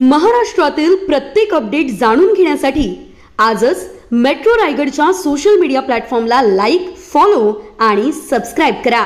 महाराष्ट्रातील प्रत्येक अपडेट जाणून घेण्यासाठी आजच मेट्रो रायगडच्या सोशल मीडिया प्लॅटफॉर्मला लाईक, फॉलो आणि सबस्क्राइब करा।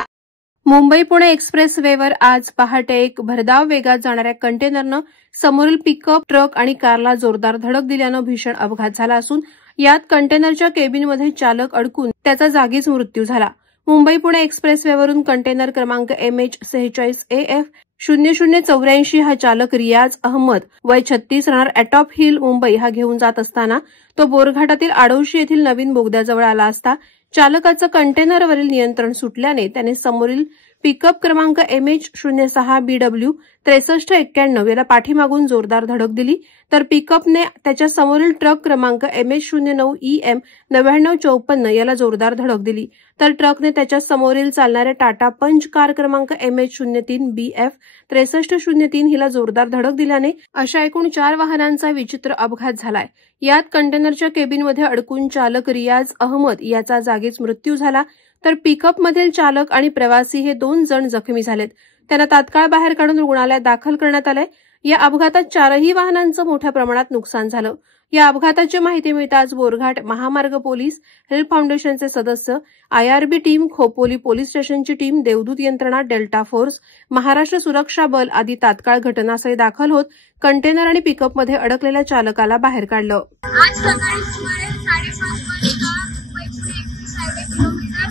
मुंबई पुणे एक्सप्रेस वेवर आज पहाटे एक भरधाव वेगात जाणाऱ्या कंटेनरनं समोरील पिकअप ट्रक आणि कारला जोरदार धडक दिल्यानं भीषण अपघात झाला असून यात कंटेनरच्या केबिनमध्ये चालक अडकून त्याचा जागीच मृत्यू झाला। मुंबई पुणे एक्सप्रेस वेवरून कंटेनर क्रमांक MH46AF 0084 हा चालक रियाज अहमद वय 36 राहणार ॲटॉप हिल मुंबई हा घेऊन जात असताना तो बोरघाटातील आडोशी येथील नवीन बोगद्याजवळ आला असता चालकाचं कंटेनरवरील नियंत्रण सुटल्याने त्याने समोरील पिकअप क्रमांक MH06BW 6391 याला पाठीमागून जोरदार धडक दिली तर पिकअपने त्याच्या समोरील ट्रक क्रमांक MH09EM 9954 याला जोरदार धडक दिली तर ट्रकने त्याच्या समोरील चालणाऱ्या टाटा पंच कार क्रमांक MH03BF 6303 हिला जोरदार धडक दिल्याने अशा एकूण 4 वाहनांचा विचित्र अपघात झालाय। यात कंटेनरच्या केबिनमध्ये अडकून चालक रियाज अहमद याचा जागीच मृत्यू झाला तर पिकअपमधील चालक आणि प्रवासी हे 2 जण जखमी झालेत। त्यांना तात्काळ बाहेर काढून रुग्णालयात दाखल करण्यात आले। या अपघातात 4ही वाहनांचं मोठ्या प्रमाणात नुकसान झालं। या अपघाताची माहिती मिळताच बोरघाट महामार्ग पोलीस, हेल्प फाउंडेशनचे सदस्य, IRB team, Khopoli police स्टेशनची team, देवदूत यंत्रणा, डेल्टा फोर्स, महाराष्ट्र सुरक्षा बल आदी तात्काळ घटनास्थळी दाखल होत कंटेनर आणि पिकअपमध्ये अडकलेल्या चालकाला बाहेर काढलं। आज सकाळी सुमारे 5:30 वाजता Mumbai Pune express highway kilometre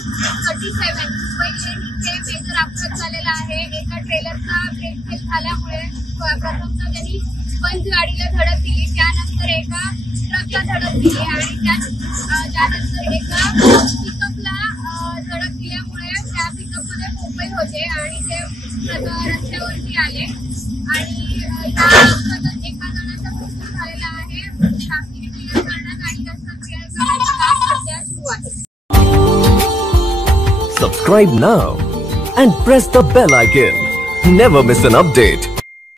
37 Mumbai lane इथे मेजर अपघात झालेला आहे। एका ट्रेलरचा ब्रेक फेल झाल्यामुळे प्रथमतः त्यांनी पंच गाडीला धडक दिली, त्यानंतर एका ट्रकला धडक दिली आणि त्यानंतर एका पिकअपला धडक दिल्यामुळे त्या पिकअपमध्ये मुंबई होते आणि ते रस्त्यावरती आले आणि या अपघातात एका जणाचा मृत्यू झालेला आहे। शासकीय क्लिअर करण्यात आणि रस्ता क्लिअर करण्याचं काम सध्या सुरू आहे। Subscribe now and press the bell icon. Never miss an update.